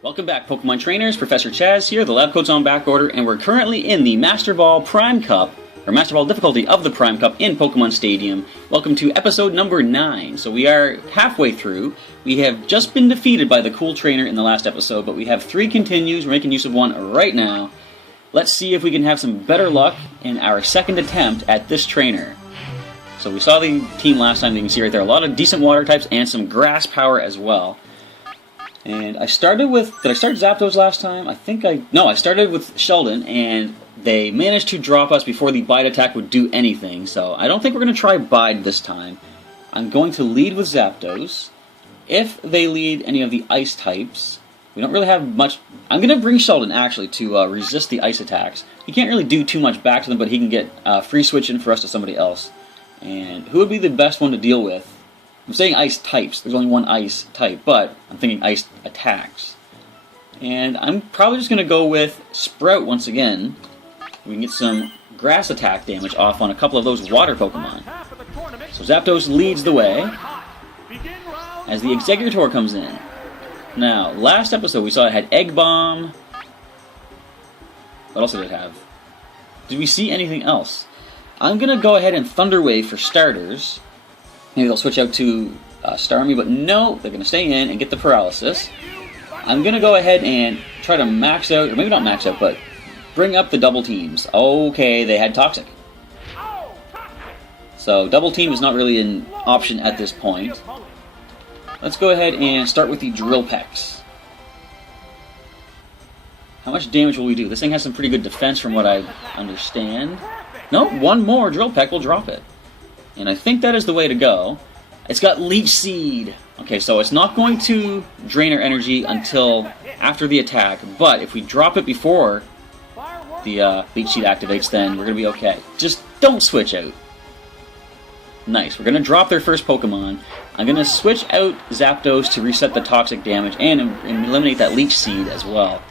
Welcome back, Pokemon Trainers. Professor Chaz here, the lab coat's on back order, and we're currently in the Master Ball Prime Cup, or Master Ball difficulty of the Prime Cup in Pokémon Stadium. Welcome to episode number 9. So we are halfway through. We have just been defeated by the cool trainer in the last episode, but we have 3 continues. We're making use of one right now. Let's see if we can have some better luck in our second attempt at this trainer. So we saw the team last time, you can see right there, a lot of decent water types and some grass power as well. And I started with, did I start Zapdos last time? I started with Sheldon, and they managed to drop us before the Bite attack would do anything, so I don't think we're going to try Bite this time. I'm going to lead with Zapdos. If they lead any of the Ice types, we don't really have much. I'm going to bring Sheldon, actually, to resist the Ice attacks. He can't really do too much back to them, but he can get free switching for us to somebody else. And who would be the best one to deal with? I'm saying ice types. There's only one ice type, but I'm thinking ice attacks. And I'm probably just going to go with Sprout once again. We can get some grass attack damage off on a couple of those water Pokemon. So Zapdos leads the way as the Exeggutor comes in. Now, last episode we saw it had Egg Bomb. What else did it have? Did we see anything else? I'm going to go ahead and Thunder Wave for starters. Maybe they'll switch out to Starmie, but no, they're going to stay in and get the Paralysis. I'm going to go ahead and try to max out, or maybe not max out, but bring up the double teams. Okay, they had Toxic. So double team is not really an option at this point. Let's go ahead and start with the Drill Pecks. How much damage will we do? This thing has some pretty good defense from what I understand. Nope, one more Drill Peck will drop it. And I think that is the way to go. It's got Leech Seed. Okay, so it's not going to drain our energy until after the attack, but if we drop it before the Leech Seed activates, then we're going to be okay. Just don't switch out. Nice. We're going to drop their first Pokemon. I'm going to switch out Zapdos to reset the toxic damage and eliminate that Leech Seed as well.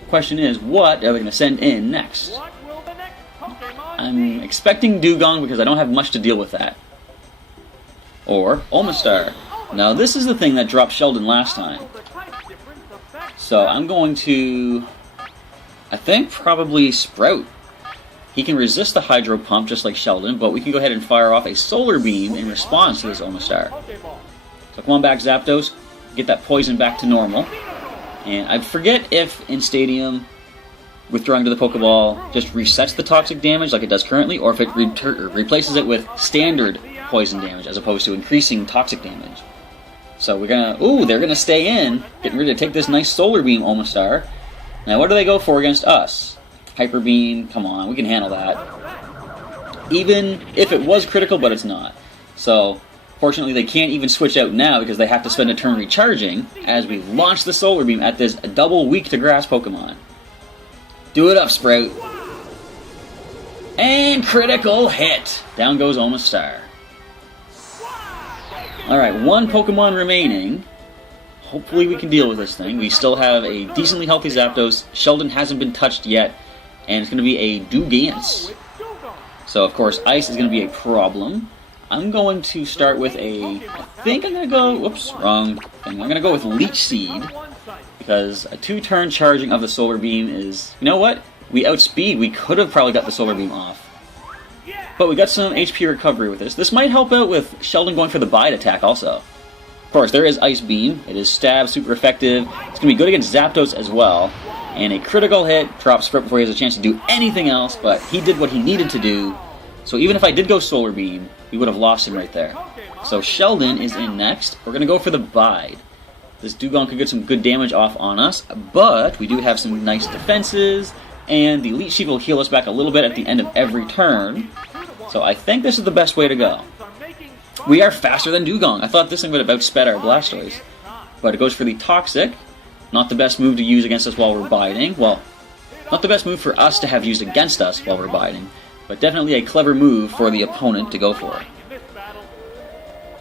The question is, what are we going to send in next? I'm expecting Dugong because I don't have much to deal with that. Or Omastar. Now this is the thing that dropped Sheldon last time. So I'm going to, I think probably Sprout. He can resist the Hydro Pump just like Sheldon, but we can go ahead and fire off a Solar Beam in response to this Omastar. So come on back, Zapdos. Get that poison back to normal. And I forget if in Stadium withdrawing to the Pokeball just resets the toxic damage like it does currently, or if it replaces it with standard poison damage as opposed to increasing toxic damage. So we're gonna, they're gonna stay in, getting ready to take this nice Solar Beam Omastar. Now what do they go for against us? Hyper Beam, come on, we can handle that. Even if it was critical, but it's not. So fortunately they can't even switch out now because they have to spend a turn recharging as we launch the Solar Beam at this double weak to grass Pokemon. Do it up, Sprout. And critical hit. Down goes Omastar. Alright, one Pokemon remaining. Hopefully we can deal with this thing. We still have a decently healthy Zapdos. Sheldon hasn't been touched yet. And it's going to be a Dugance. So, of course, Ice is going to be a problem. I'm going to start with I think I'm going to go, whoops, wrong thing. I'm going to go with Leech Seed. Because a 2-turn charging of the Solar Beam is, you know what? We outspeed. We could have probably got the Solar Beam off. But we got some HP recovery with this. This might help out with Sheldon going for the Bite attack also. Of course, there is Ice Beam. It is stab, super effective. It's going to be good against Zapdos as well. And a critical hit drops Sprout before he has a chance to do anything else, but he did what he needed to do. So even if I did go Solar Beam, we would have lost him right there. So Sheldon is in next. We're going to go for the Bide. This Dugong could get some good damage off on us, but we do have some nice defenses, and the Leech Seed will heal us back a little bit at the end of every turn. So I think this is the best way to go. We are faster than Dugong. I thought this thing would have outsped our Blastoise. But it goes for the Toxic. Not the best move to use against us while we're biting. Well, not the best move for us to have used against us while we're biting, but definitely a clever move for the opponent to go for.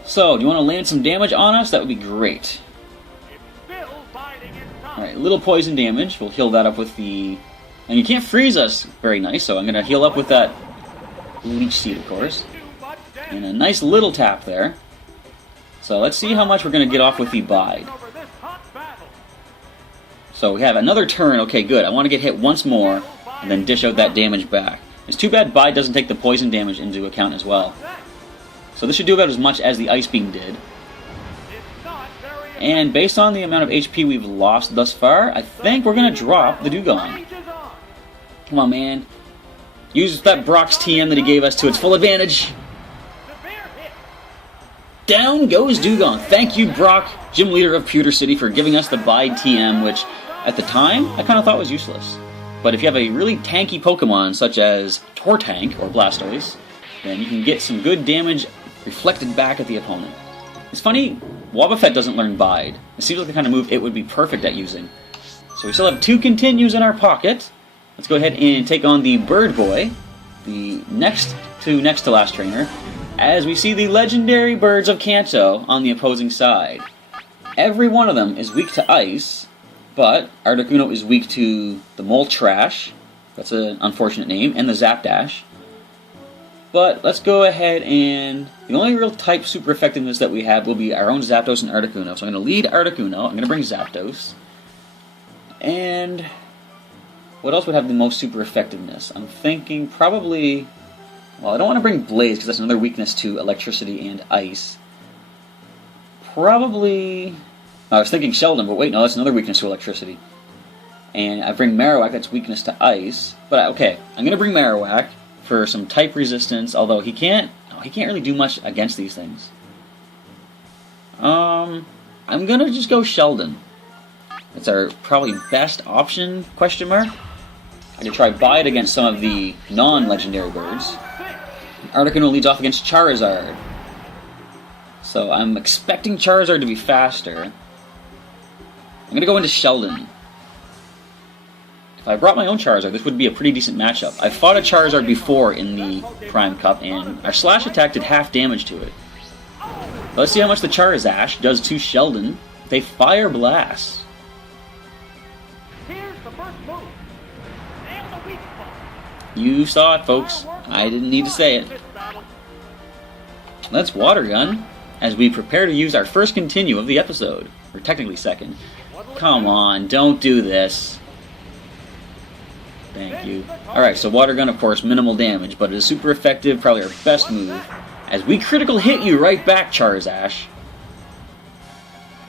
So, do you want to land some damage on us? That would be great. Alright, a little poison damage. We'll heal that up with the... And you can't freeze us very nice, so I'm going to heal up with that Leech Seed, of course. And a nice little tap there. So let's see how much we're going to get off with the Bide. So we have another turn. Okay, good. I want to get hit once more and then dish out that damage back. It's too bad Bide doesn't take the poison damage into account as well. So this should do about as much as the Ice Beam did. And based on the amount of HP we've lost thus far, I think we're going to drop the Dugong. Come on, man. Use that Brock's TM that he gave us to its full advantage. Down goes Dugong. Thank you, Brock, gym leader of Pewter City, for giving us the Bide TM, which at the time I kind of thought was useless. But if you have a really tanky Pokemon such as Tortank or Blastoise, then you can get some good damage reflected back at the opponent. It's funny, Wobbuffet doesn't learn Bide. It seems like the kind of move it would be perfect at using. So we still have 2 continues in our pocket. Let's go ahead and take on the Bird Boy, the next to last trainer, as we see the legendary birds of Kanto on the opposing side. Every one of them is weak to ice, but Articuno is weak to the Moltrash, that's an unfortunate name, and the Zapdash. But let's go ahead and... the only real type super effectiveness that we have will be our own Zapdos and Articuno. So I'm going to lead Articuno, I'm going to bring Zapdos. And... what else would have the most super effectiveness? I'm thinking probably... well, I don't want to bring Blaze because that's another weakness to electricity and ice. Probably... I was thinking Sheldon, but wait, no, that's another weakness to electricity. And I bring Marowak, that's weakness to ice. But okay, I'm going to bring Marowak for some type resistance, although he can't really do much against these things. I'm going to just go Sheldon. That's our probably best option, question mark. I could try Bide against some of the non-legendary birds. Articuno leads off against Charizard. So I'm expecting Charizard to be faster. I'm going to go into Sheldon. If I brought my own Charizard, this would be a pretty decent matchup. I fought a Charizard before in the Prime Cup, and our Slash attack did half damage to it. But let's see how much the Charizash does to Sheldon. They Fire Blast. You saw it, folks. I didn't need to say it. Let's Water Gun as we prepare to use our first continue of the episode. Or technically second. Come on, don't do this. Thank you. Alright, so Water Gun, of course, minimal damage, but it is super effective, probably our best move. As we critical hit you right back, Charizash.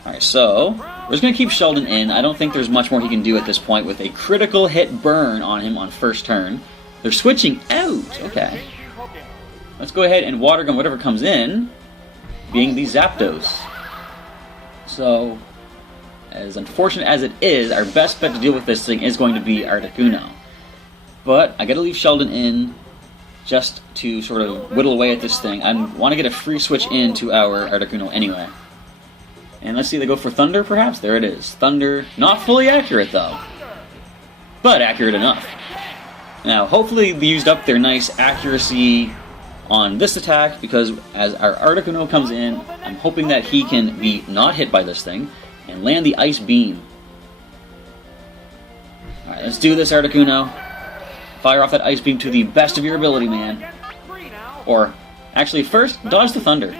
Alright, so we're just going to keep Sheldon in. I don't think there's much more he can do at this point with a critical hit burn on him on first turn. They're switching out. Okay. Let's go ahead and Water Gun whatever comes in, being the Zapdos. So, as unfortunate as it is, our best bet to deal with this thing is going to be Articuno. But I gotta leave Sheldon in just to sort of whittle away at this thing. I want to get a free switch into our Articuno anyway. And let's see, they go for Thunder perhaps? There it is. Thunder. Not fully accurate though, but accurate enough. Now, hopefully they used up their nice accuracy on this attack, because as our Articuno comes in, I'm hoping that he can be not hit by this thing and land the Ice Beam. Alright, let's do this, Articuno. Fire off that Ice Beam to the best of your ability, man. Or, actually, first, dodge the Thunder.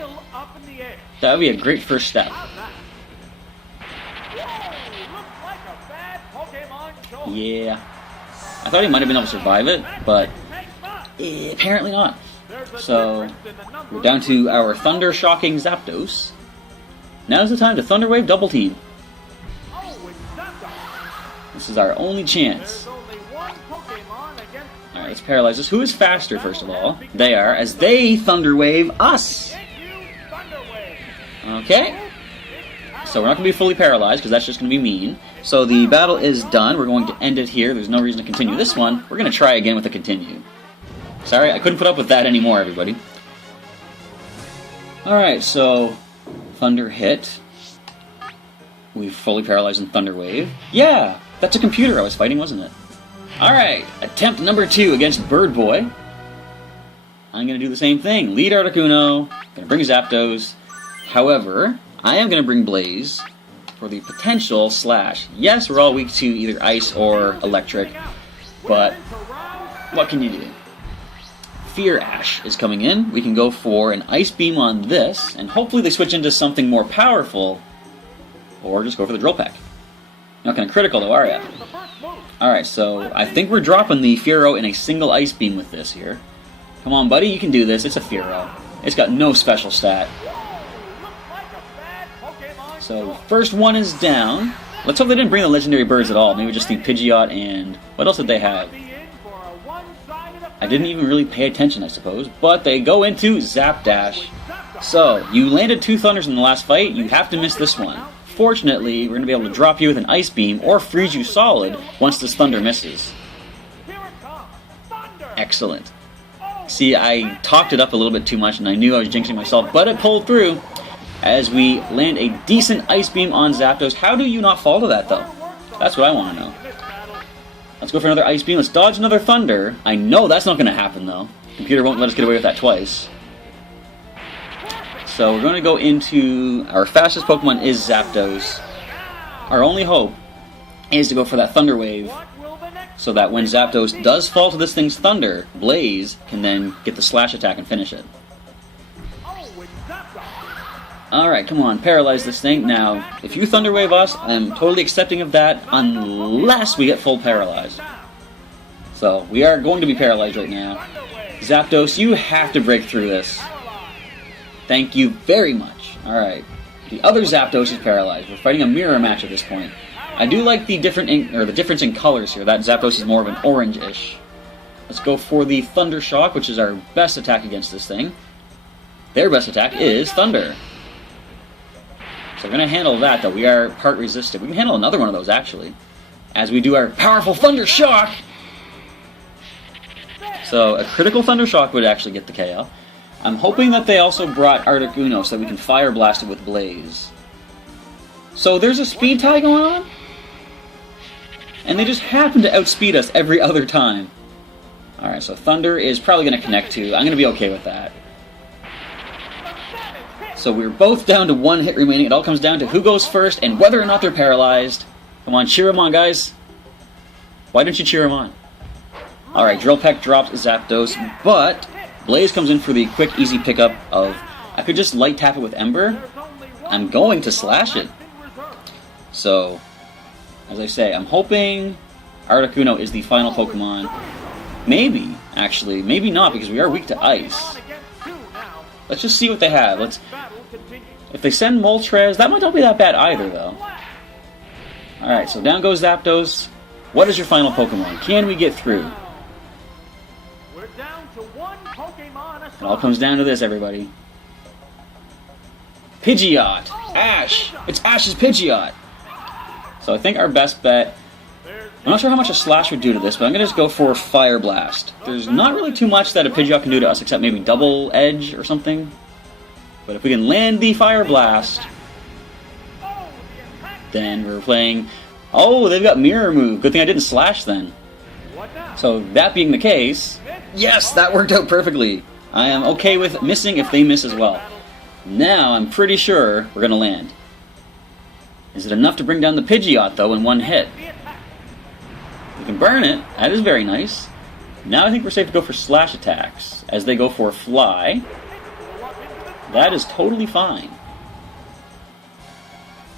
That would be a great first step. Yeah. I thought he might have been able to survive it, but apparently not. So, we're down to our Thunder Shocking Zapdos. Now's the time to Thunder Wave Double Team. This is our only chance. Alright, let's paralyze this. Who is faster, first of all? They are, as they Thunder Wave us! Okay. So we're not going to be fully paralyzed, because that's just going to be mean. So the battle is done. We're going to end it here. There's no reason to continue this one. We're going to try again with a continue. Sorry, I couldn't put up with that anymore, everybody. Alright, so Thunder hit. We've fully paralyzed in Thunder Wave. Yeah, that's a computer I was fighting, wasn't it? Alright, attempt number 2 against Bird Boy. I'm going to do the same thing. Lead Articuno. Going to bring Zapdos. However, I am going to bring Blaze for the potential slash. Yes, we're all weak to either ice or electric, but what can you do? Fear Ash is coming in. We can go for an Ice Beam on this, and hopefully they switch into something more powerful, or just go for the Drill Peck. You're not going to critical though, are you? Alright, so I think we're dropping the Fearow in a single Ice Beam with this here. Come on, buddy, you can do this. It's a Fearow. It's got no special stat. So, first one is down. Let's hope they didn't bring the legendary birds at all. Maybe just the Pidgeot and... what else did they have? I didn't even really pay attention, I suppose. But they go into Zapdash. So, you landed 2 Thunders in the last fight. You have to miss this one. Fortunately, we're going to be able to drop you with an Ice Beam or freeze you solid once this Thunder misses. Excellent. See, I talked it up a little bit too much and I knew I was jinxing myself, but it pulled through. As we land a decent Ice Beam on Zapdos. How do you not fall to that, though? That's what I want to know. Let's go for another Ice Beam. Let's dodge another Thunder. I know that's not going to happen, though. Computer won't let us get away with that twice. So we're going to go into... our fastest Pokemon is Zapdos. Our only hope is to go for that Thunder Wave, so that when Zapdos does fall to this thing's Thunder, Blaze can then get the Slash attack and finish it. Alright, come on, paralyze this thing. Now, if you Thunder Wave us, I'm totally accepting of that, unless we get full paralyzed. So, we are going to be paralyzed right now. Zapdos, you have to break through this. Thank you very much. Alright, the other Zapdos is paralyzed. We're fighting a mirror match at this point. I do like the difference in colors here. That Zapdos is more of an orange-ish. Let's go for the Thunder Shock, which is our best attack against this thing. Their best attack is Thunder. So we're going to handle that, though. We are part resistant. We can handle another one of those, actually, as we do our powerful Thunder Shock. So a critical Thunder Shock would actually get the KO. I'm hoping that they also brought Articuno so that we can Fire Blast it with Blaze. So there's a speed tie going on? And they just happen to outspeed us every other time. Alright, so Thunder is probably going to connect to. I'm going to be okay with that. So we're both down to 1 hit remaining. It all comes down to who goes first and whether or not they're paralyzed. Come on, cheer them on, guys. Why don't you cheer them on? Alright, Drill Peck drops Zapdos, but Blaze comes in for the quick, easy pickup of... I could just light tap it with Ember. I'm going to slash it. So, as I say, I'm hoping Articuno is the final Pokemon. Maybe, actually. Maybe not, because we are weak to Ice. Let's just see what they have. If they send Moltres, that might not be that bad either, though. Alright, so down goes Zapdos. What is your final Pokemon? Can we get through? It all comes down to this, everybody. Pidgeot! Ash! It's Ash's Pidgeot! So I think our best bet... I'm not sure how much a Slash would do to this, but I'm going to just go for Fire Blast. There's not really too much that a Pidgeot can do to us, except maybe Double Edge or something. But if we can land the Fire Blast, then we're playing... Oh, they've got Mirror Move. Good thing I didn't Slash then. So that being the case, yes, that worked out perfectly. I am okay with missing if they miss as well. Now I'm pretty sure we're going to land. Is it enough to bring down the Pidgeot, though, in 1 hit? We can burn it. That is very nice. Now I think we're safe to go for Slash attacks, as they go for Fly. That is totally fine.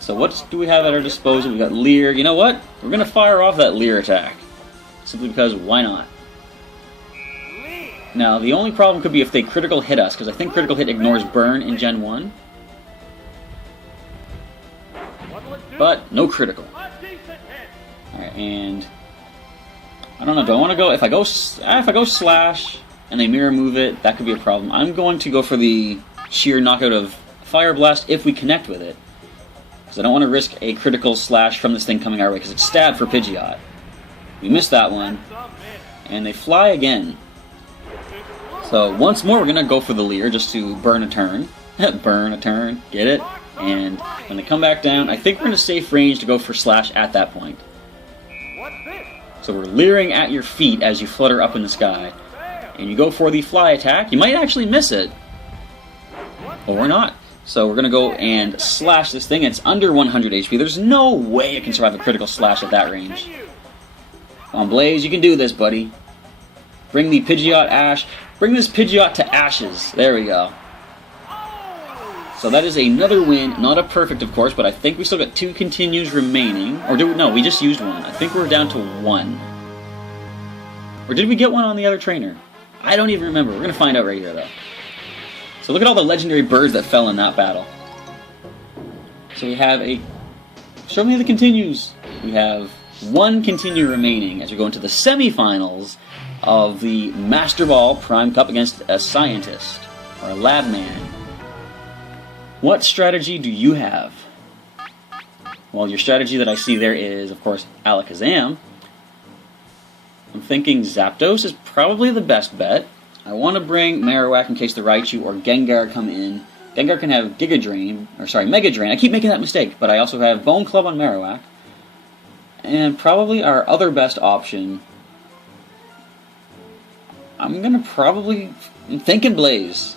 So what do we have at our disposal? We've got Leer. You know what? We're going to fire off that Leer attack. Simply because, why not? Now, the only problem could be if they critical hit us, because I think critical hit ignores burn in Gen 1. But, no critical. Alright, and... I don't know, do I want to go... If I go Slash, and they Mirror Move it, that could be a problem. I'm going to go for the sheer knockout of Fire Blast if we connect with it. Because I don't want to risk a critical Slash from this thing coming our way, because it's Stab for Pidgeot. We missed that one. And they fly again. So once more we're going to go for the Leer just to burn a turn. Burn a turn. Get it? And when they come back down, I think we're in a safe range to go for Slash at that point. So we're leering at your feet as you flutter up in the sky. And you go for the Fly attack. You might actually miss it. Or not. So we're going to go and slash this thing. It's under 100 HP. There's no way it can survive a critical slash at that range. Come on, Blaze, you can do this, buddy. Bring the Pidgeot Ash. Bring this Pidgeot to ashes. There we go. So that is another win. Not a perfect, of course, but I think we still got 2 continues remaining. Or no, we just used 1. I think we're down to 1. Or did we get 1 on the other trainer? I don't even remember. We're going to find out right here, though. So look at all the legendary birds that fell in that battle. So we have a... Show me the continues. We have 1 continue remaining as we go into the semifinals of the Master Ball Prime Cup against a scientist, or a lab man. What strategy do you have? Well, your strategy that I see there is, of course, Alakazam. I'm thinking Zapdos is probably the best bet. I want to bring Marowak in case the Raichu or Gengar come in. Gengar can have Mega Drain. I keep making that mistake, but I also have Bone Club on Marowak. And probably our other best option, I'm thinking Blaze.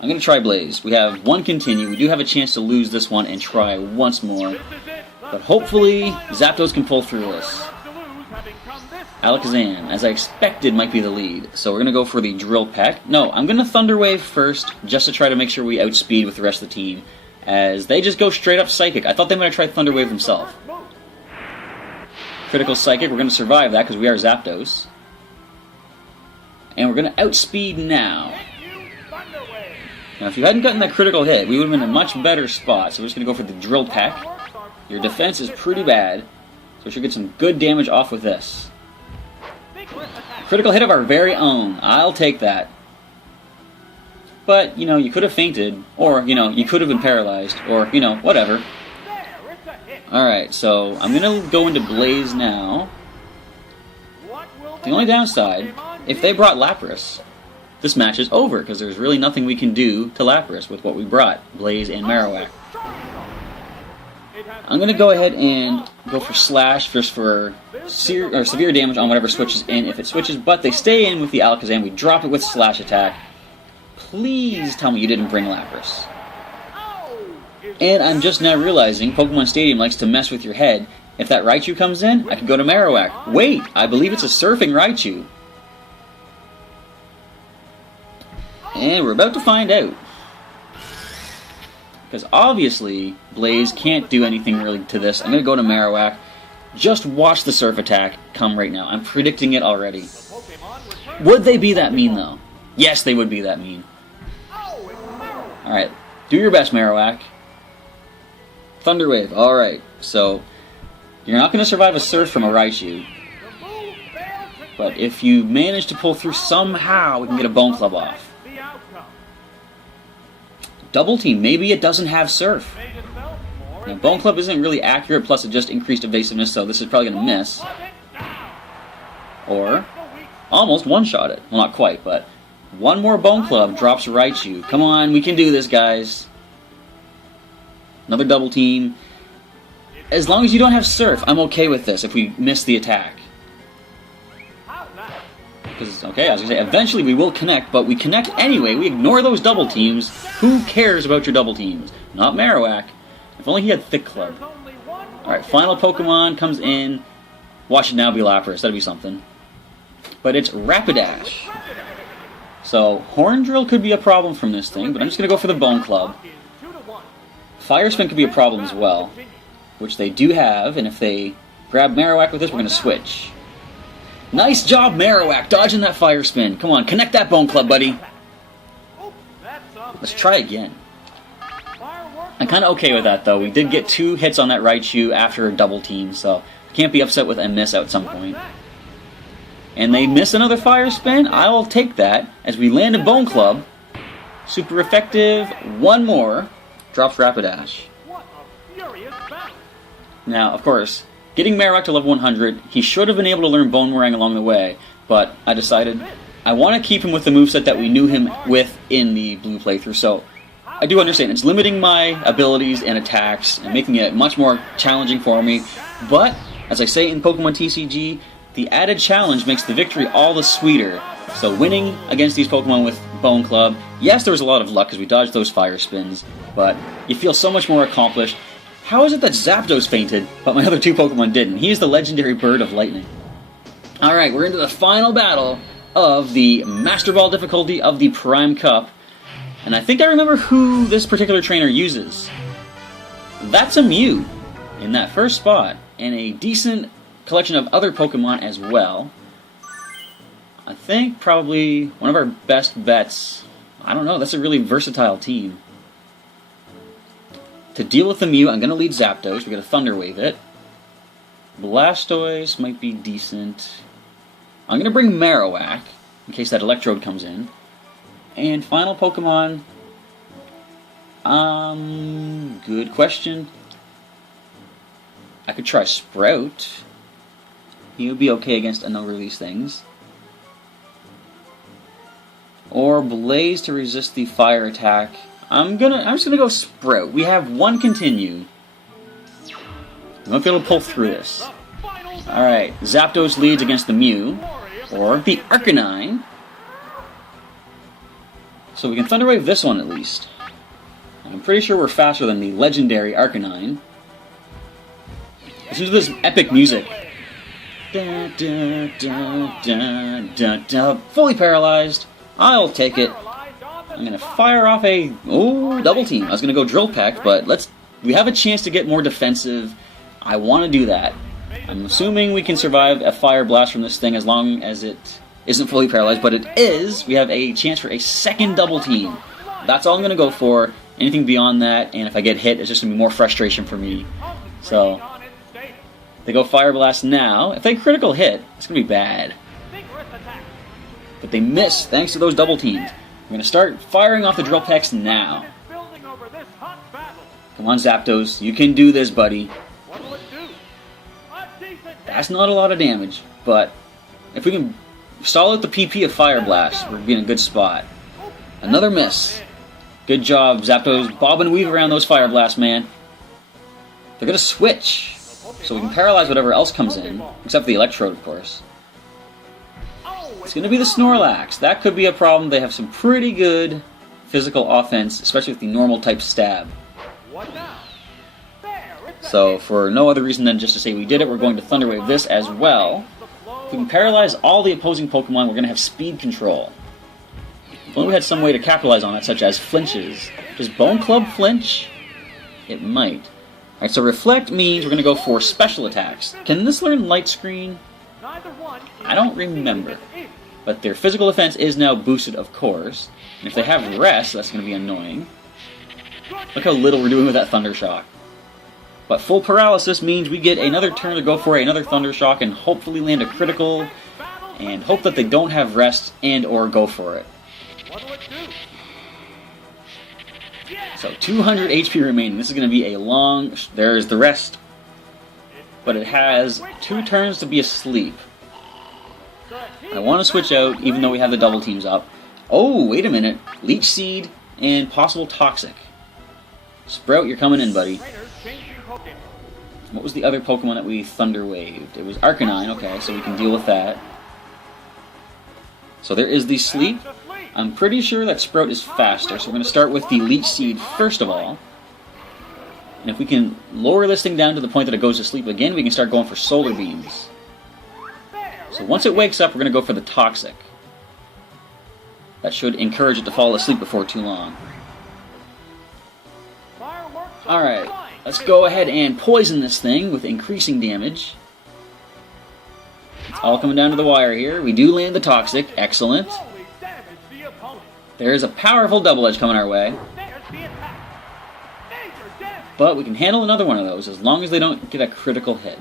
I'm going to try Blaze. We have 1 continue. We do have a chance to lose this one and try once more. But hopefully, Zapdos can pull through this. Alakazam, as I expected, might be the lead. So we're going to go for the Drill Peck. No, I'm going to Thunder Wave first, just to try to make sure we outspeed with the rest of the team. As they just go straight up Psychic. I thought they might have tried Thunder Wave themselves. Critical Psychic, we're going to survive that because we are Zapdos. And we're going to outspeed now. Now, if you hadn't gotten that critical hit, we would have been in a much better spot. So we're just going to go for the Drill Peck. Your defense is pretty bad, so we should get some good damage off with this. Critical hit of our very own. I'll take that. But, you know, you could have fainted, or, you know, you could have been paralyzed, or, you know, whatever. Alright, so I'm going to go into Blaze now. The only downside, if they brought Lapras, this match is over, because there's really nothing we can do to Lapras with what we brought, Blaze and Marowak. I'm going to go ahead and go for Slash, just for severe damage on whatever switches in, if it switches, but they stay in with the Alakazam. We drop it with Slash attack. Please tell me you didn't bring Lapras. And I'm just now realizing Pokemon Stadium likes to mess with your head. If that Raichu comes in, I can go to Marowak. Wait, I believe it's a Surfing Raichu. And we're about to find out. Because obviously, Blaze can't do anything really to this. I'm going to go to Marowak. Just watch the Surf attack come right now. I'm predicting it already. Would they be that mean, though? Yes, they would be that mean. Alright, do your best, Marowak. Thunder Wave, alright. So, you're not going to survive a Surf from a Raichu. But if you manage to pull through somehow, we can get a Bone Club off. Double Team, maybe it doesn't have Surf. Now, Bone Club isn't really accurate, plus it just increased evasiveness, so this is probably going to miss. Or, almost one-shot it. Well, not quite, but one more Bone Club drops Raichu. Come on, we can do this, guys. Another Double Team. As long as you don't have Surf, I'm okay with this if we miss the attack. Because, okay, I was going to say, eventually we will connect, but we connect anyway. We ignore those double teams. Who cares about your double teams? Not Marowak. If only he had Thick Club. Alright, final Pokemon comes in. Watch it now be Lapras. That'd be something. But it's Rapidash. So, Horn Drill could be a problem from this thing, but I'm just going to go for the Bone Club. Fire Spin could be a problem as well, which they do have, and if they grab Marowak with this, we're going to switch. Nice job, Marowak, dodging that Fire Spin. Come on, connect that Bone Club, buddy. Let's try again. I'm kind of okay with that, though. We did get 2 hits on that Raichu after a double team, so I can't be upset with a miss at some point. And they miss another Fire Spin. I will take that as we land a Bone Club. Super effective. One more. Drops Rapidash. Now, of course, getting Marowak to level 100, he should have been able to learn Bone Meringue along the way, but I decided I want to keep him with the moveset that we knew him with in the Blue playthrough, so I do understand it's limiting my abilities and attacks and making it much more challenging for me, but, as I say in Pokemon TCG, the added challenge makes the victory all the sweeter. So winning against these Pokemon with Bone Club, yes, there was a lot of luck because we dodged those Fire Spins, but you feel so much more accomplished. How is it that Zapdos fainted, but my other 2 Pokemon didn't? He is the legendary Bird of Lightning. Alright, we're into the final battle of the Master Ball difficulty of the Prime Cup. And I think I remember who this particular trainer uses. That's a Mew in that first spot, and a decent collection of other Pokemon as well. I think probably one of our best bets. I don't know, that's a really versatile team. To deal with the Mew, I'm going to lead Zapdos. We're going to Thunder Wave it. Blastoise might be decent. I'm going to bring Marowak, in case that Electrode comes in. And final Pokemon. Good question. I could try Sprout. He would be okay against a number of these things. Or Blaze to resist the fire attack. I'm just gonna go Sprout. We have one continue. I might be able to pull through this. Alright, Zapdos leads against the Mew. Or the Arcanine. So we can Thunder Wave this one at least. I'm pretty sure we're faster than the legendary Arcanine. Listen to this epic music. Da, da, da, da, da, da. Fully paralyzed. I'll take it. I'm gonna fire off a double team. I was gonna go Drill Peck, but we have a chance to get more defensive. I want to do that. I'm assuming we can survive a Fire Blast from this thing as long as it isn't fully paralyzed, but it is. We have a chance for a second double team. That's all I'm gonna go for. Anything beyond that, and if I get hit, it's just gonna be more frustration for me. So they go Fire Blast now. If they critical hit, it's gonna be bad. But they miss thanks to those double teams. I'm going to start firing off the Drill Pecks now. Come on, Zapdos. You can do this, buddy. That's not a lot of damage, but if we can stall out the PP of Fire Blast, we're in a good spot. Another miss. Good job, Zapdos. Bob and weave around those Fire Blasts, man. They're going to switch, so we can paralyze whatever else comes in, except the Electrode, of course. It's going to be the Snorlax. That could be a problem. They have some pretty good physical offense, especially with the normal type stab. So, for no other reason than just to say we did it, we're going to Thunder Wave this as well. If we can paralyze all the opposing Pokemon, we're going to have speed control. If only we had some way to capitalize on it, such as flinches. Does Bone Club flinch? It might. Alright, so Reflect means we're going to go for special attacks. Can this learn Light Screen? I don't remember. But their physical defense is now boosted, of course. And if they have Rest, that's going to be annoying. Look how little we're doing with that Thunder Shock. But full paralysis means we get another turn to go for another Thunder Shock and hopefully land a critical. And hope that they don't have Rest and or go for it. So 200 HP remaining. This is going to be a long... There's the Rest. But it has 2 turns to be asleep. I want to switch out, even though we have the double teams up. Oh, wait a minute. Leech Seed and possible Toxic. Sprout, you're coming in, buddy. What was the other Pokemon that we Thunder Waved? It was Arcanine, okay, so we can deal with that. So there is the Sleep. I'm pretty sure that Sprout is faster, so we're going to start with the Leech Seed first of all. And if we can lower this thing down to the point that it goes to sleep again, we can start going for Solar Beams. So once it wakes up, we're going to go for the Toxic. That should encourage it to fall asleep before too long. Alright, let's go ahead and poison this thing with increasing damage. It's all coming down to the wire here. We do land the Toxic. Excellent. There is a powerful Double Edge coming our way. But we can handle another one of those as long as they don't get a critical hit.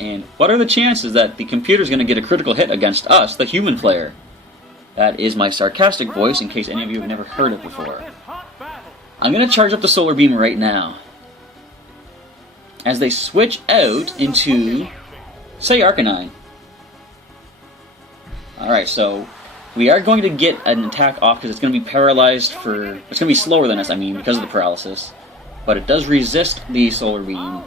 And what are the chances that the computer's going to get a critical hit against us, the human player? That is my sarcastic voice, in case any of you have never heard it before. I'm going to charge up the Solar Beam right now. As they switch out into, say, Arcanine. Alright, so we are going to get an attack off because it's going to be paralyzed for... It's going to be slower than us, I mean, because of the paralysis. But it does resist the Solar Beam.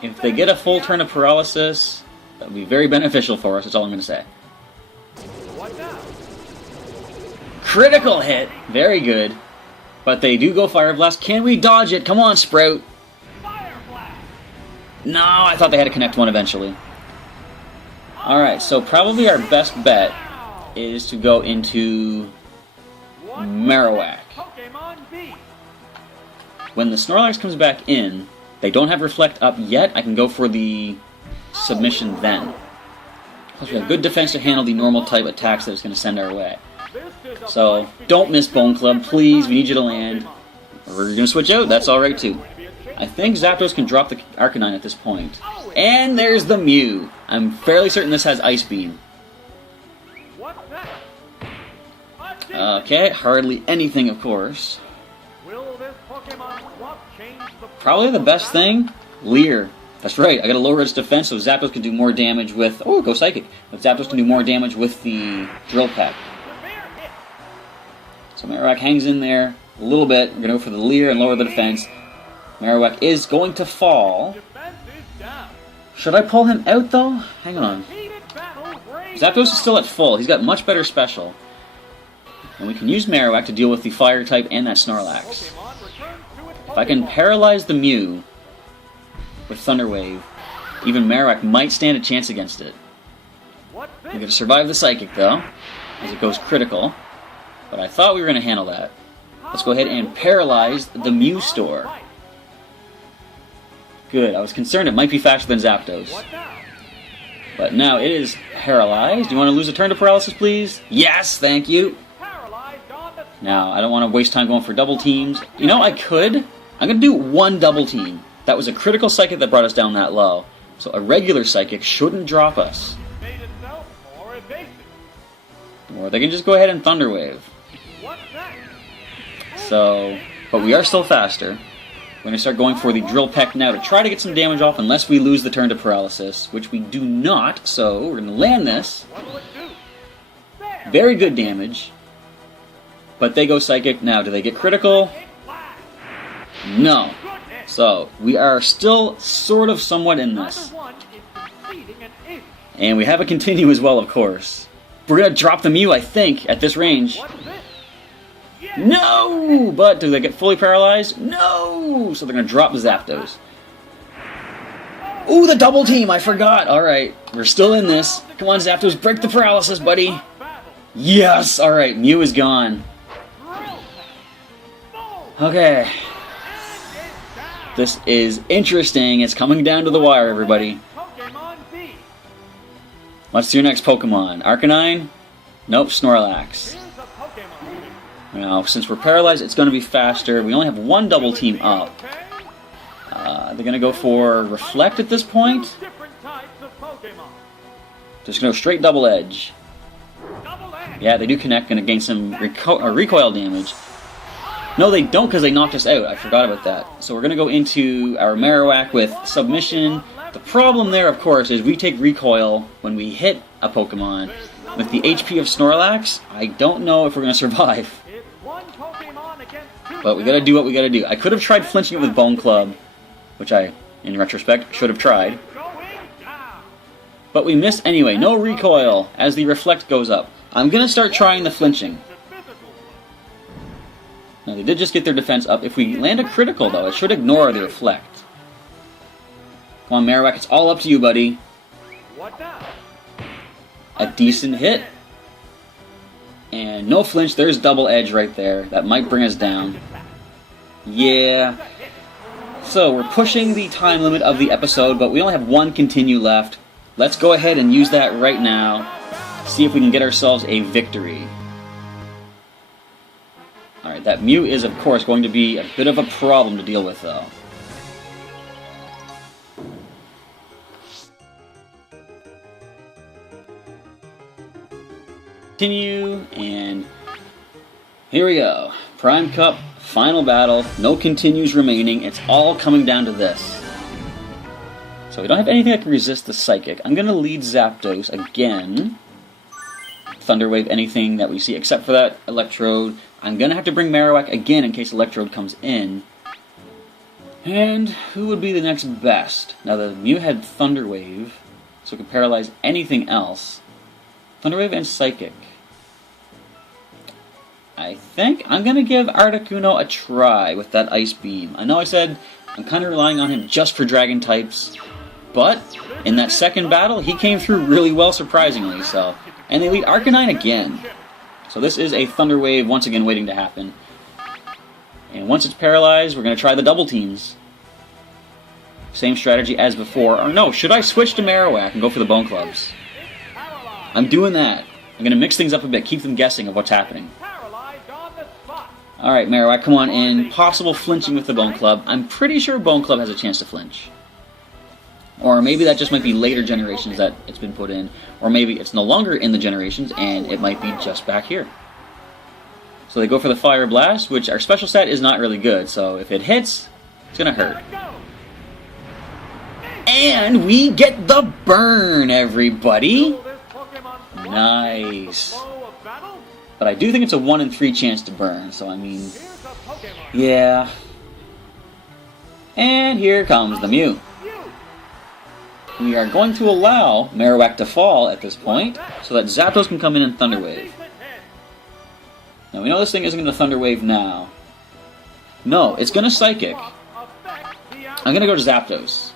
If they get a full turn of paralysis, that would be very beneficial for us, that's all I'm going to say. Critical hit! Very good. But they do go Fire Blast. Can we dodge it? Come on, Sprout! No, I thought they had to connect one eventually. Alright, so probably our best bet is to go into Marowak. when the Snorlax comes back in, they don't have Reflect up yet. I can go for the submission then. Plus, we have good defense to handle the normal type attacks that it's going to send our way. So, don't miss Bone Club, please. We need you to land. Or we're going to switch out. That's alright, too. I think Zapdos can drop the Arcanine at this point. And there's the Mew. I'm fairly certain this has Ice Beam. Okay, hardly anything, of course. Probably the best thing, Leer. That's right, I gotta lower its defense so Zapdos can do more damage with... Oh, go Psychic. But Zapdos can do more damage with the Drill Peck. So Marowak hangs in there a little bit. We're gonna go for the Leer and lower the defense. Marowak is going to fall. Should I pull him out, though? Hang on. Zapdos is still at full. He's got much better special. And we can use Marowak to deal with the Fire type and that Snorlax. If I can paralyze the Mew with Thunder Wave, even Marowak might stand a chance against it. We're going to survive the Psychic, though, as it goes critical. But I thought we were going to handle that. Let's go ahead and paralyze the Mew Store. Good, I was concerned it might be faster than Zapdos. But now it is paralyzed. Do you want to lose a turn to paralysis, please? Yes, thank you. Now, I don't want to waste time going for double teams. You know, I could. I'm going to do one double team. That was a critical Psychic that brought us down that low. So a regular Psychic shouldn't drop us. Or they can just go ahead and Thunder Wave. So, but we are still faster. We're going to start going for the Drill Peck now to try to get some damage off unless we lose the turn to paralysis, which we do not. So we're going to land this. Very good damage. But they go Psychic. Now, do they get critical? No. So, we are still sort of somewhat in this. And we have a continue as well, of course. We're going to drop the Mew, I think, at this range. No! But do they get fully paralyzed? No! So they're going to drop the Zapdos. Ooh, the double team! I forgot! Alright, we're still in this. Come on, Zapdos, break the paralysis, buddy! Yes! Alright, Mew is gone. Okay. This is interesting. It's coming down to the wire, everybody. What's your next Pokemon? Arcanine? Nope, Snorlax. Now, since we're paralyzed, it's going to be faster. We only have one double team up. They're going to go for Reflect at this point. Just going to go straight Double Edge. Yeah, they do connect, going to gain some recoil damage. No, they don't because they knocked us out. I forgot about that. So we're going to go into our Marowak with Submission. The problem there, of course, is we take recoil when we hit a Pokemon. With the HP of Snorlax, I don't know if we're going to survive. But we got to do what we got to do. I could have tried flinching it with Bone Club, which I, in retrospect, should have tried. But we miss anyway. No recoil as the Reflect goes up. I'm going to start trying the flinching. Now, they did just get their defense up. If we land a critical, though, it should ignore the Reflect. Come on, Marowak, it's all up to you, buddy. A decent hit. And no flinch, there's Double Edge right there. That might bring us down. Yeah. So, we're pushing the time limit of the episode, but we only have one continue left. Let's go ahead and use that right now. See if we can get ourselves a victory. Alright, that Mew is, of course, going to be a bit of a problem to deal with, though. Continue, and here we go. Prime Cup, final battle, no continues remaining. It's all coming down to this. So we don't have anything that can resist the Psychic. I'm going to lead Zapdos again. Thunder Wave anything that we see, except for that Electrode. I'm going to have to bring Marowak again in case Electrode comes in. And who would be the next best? Now the Mew had Thunder Wave, so it could paralyze anything else. Thunder Wave and Psychic. I think I'm going to give Articuno a try with that Ice Beam. I know I said I'm kind of relying on him just for Dragon types, but in that second battle, he came through really well, surprisingly. So, and they lead Arcanine again. So this is a Thunder Wave once again waiting to happen. And once it's paralyzed, we're going to try the double teams. Same strategy as before. Or no, should I switch to Marowak and go for the Bone Clubs? I'm doing that. I'm going to mix things up a bit, keep them guessing of what's happening. Alright, Marowak, come on in. Possible flinching with the Bone Club. I'm pretty sure Bone Club has a chance to flinch. Or maybe that just might be later generations that it's been put in. Or maybe it's no longer in the generations and it might be just back here. So they go for the Fire Blast, which our special stat is not really good. So if it hits, it's going to hurt. And we get the burn, everybody! Nice. But I do think it's a 1 in 3 chance to burn, so I mean, yeah. And here comes the Mew. We are going to allow Marowak to fall at this point, so that Zapdos can come in and Thunder Wave. Now we know this thing isn't going to Thunder Wave now. No, it's going to Psychic. I'm going to go to Zapdos.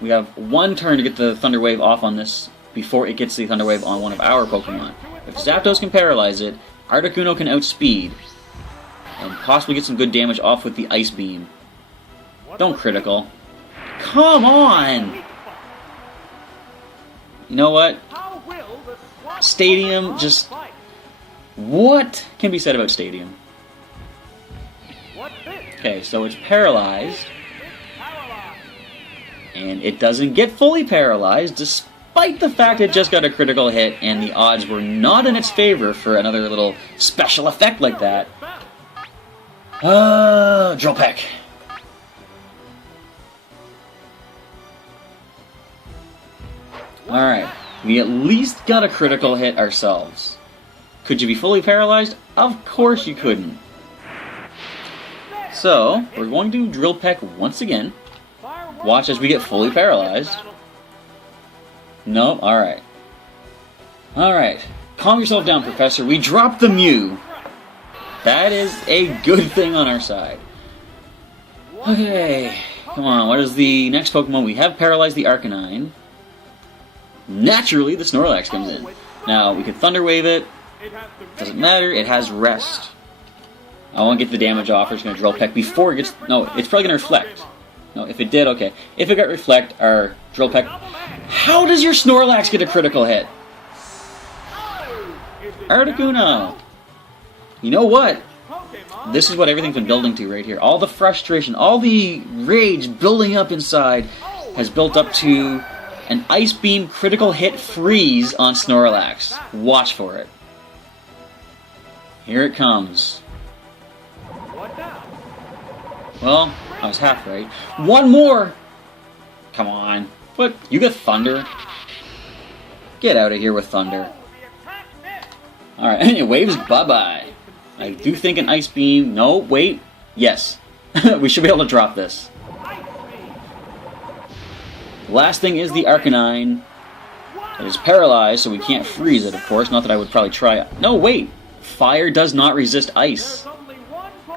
We have one turn to get the Thunder Wave off on this before it gets the Thunder Wave on one of our Pokemon. If Zapdos can paralyze it, Articuno can outspeed, and possibly get some good damage off with the Ice Beam. Don't critical. Come on! You know what? Stadium, just... What can be said about Stadium? Okay, so it's paralyzed. And it doesn't get fully paralyzed, despite the fact it just got a critical hit, and the odds were not in its favor for another little special effect like that. Drill Peck. Alright, we at least got a critical hit ourselves. Could you be fully paralyzed? Of course you couldn't. So, we're going to Drill Peck once again. Watch as we get fully paralyzed. No? Alright. Alright. Calm yourself down, Professor. We dropped the Mew. That is a good thing on our side. Okay. Come on, what is the next Pokemon? We have paralyzed the Arcanine. Naturally, the Snorlax comes in. Now, we could Thunder Wave it. Doesn't matter, it has Rest. I won't get the damage off. We're just going to Drill Peck before it gets... No, it's probably going to Reflect. No, if it did, okay. If it got Reflect, our Drill Peck... How does your Snorlax get a critical hit? Articuno! You know what? This is what everything's been building to right here. All the frustration, all the rage building up inside has built up to an Ice Beam critical hit freeze on Snorlax. Watch for it. Here it comes. Well, I was half right. One more! Come on. What? You get Thunder? Get out of here with Thunder. Alright, and it waves bye-bye. I do think an Ice Beam... No, wait. Yes. We should be able to drop this. The last thing is the Arcanine. It is paralyzed, so we can't freeze it, of course. Not that I would probably try... No, wait! Fire does not resist ice.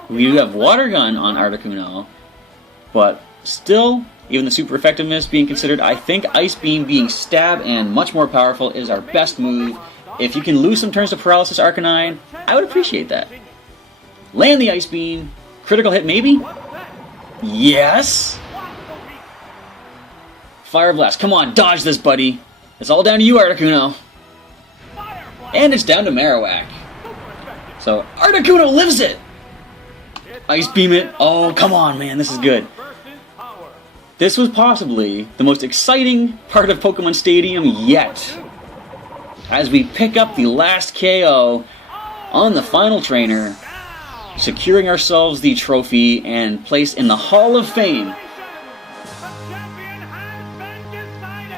We do have Water Gun on Articuno, but still, even the super effectiveness being considered, I think Ice Beam being stab and much more powerful is our best move. If you can lose some turns to Paralysis Arcanine, I would appreciate that. Land the Ice Beam. Critical hit, maybe? Yes! Fire Blast. Come on, dodge this, buddy. It's all down to you, Articuno. And it's down to Marowak. So, Articuno lives it! Ice Beam it. Oh, come on, man. This is good. This was possibly the most exciting part of Pokémon Stadium yet. As we pick up the last KO on the final trainer, securing ourselves the trophy and place in the Hall of Fame.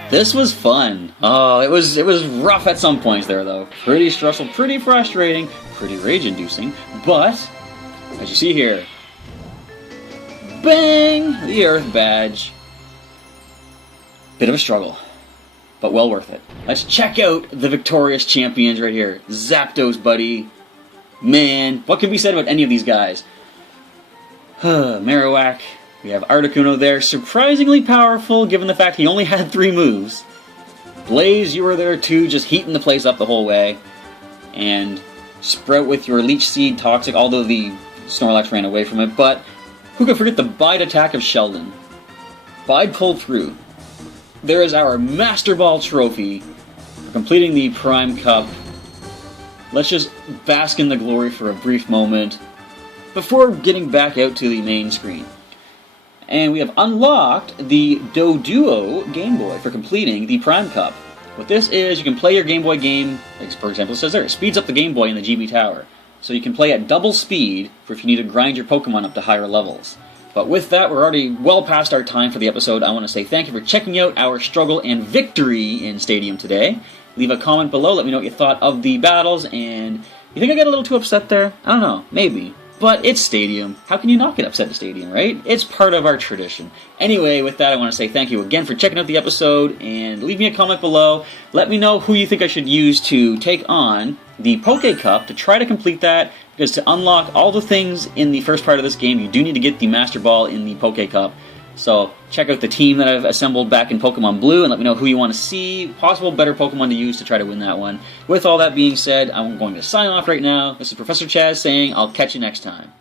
This was fun. Oh, it was rough at some points there, though. Pretty stressful, pretty frustrating, pretty rage-inducing, but as you see here, bang! The Earth Badge. Bit of a struggle, but well worth it. Let's check out the victorious champions right here. Zapdos, buddy. Man, what can be said about any of these guys? Marowak. We have Articuno there, surprisingly powerful given the fact he only had 3 moves. Blaze, you were there too, just heating the place up the whole way. And Sprout with your Leech Seed Toxic, although the Snorlax ran away from it, but who could forget the Bide attack of Sheldon? Bide pulled through. There is our Master Ball trophy for completing the Prime Cup. Let's just bask in the glory for a brief moment before getting back out to the main screen. And we have unlocked the Doduo Game Boy for completing the Prime Cup. What this is, you can play your Game Boy game, like for example it says there, it speeds up the Game Boy in the GB Tower. So you can play at double speed for if you need to grind your Pokemon up to higher levels. But with that, we're already well past our time for the episode. I want to say thank you for checking out our struggle and victory in Stadium today. Leave a comment below, let me know what you thought of the battles, and you think I got a little too upset there? I don't know, maybe. But it's Stadium. How can you not get upset at Stadium, right? It's part of our tradition. Anyway, with that, I want to say thank you again for checking out the episode, and leave me a comment below. Let me know who you think I should use to take on the Poké Cup to try to complete that, because to unlock all the things in the first part of this game, you do need to get the Master Ball in the Poké Cup. So check out the team that I've assembled back in Pokemon Blue and let me know who you want to see, possible better Pokemon to use to try to win that one. With all that being said, I'm going to sign off right now. This is Professor Chaz saying I'll catch you next time.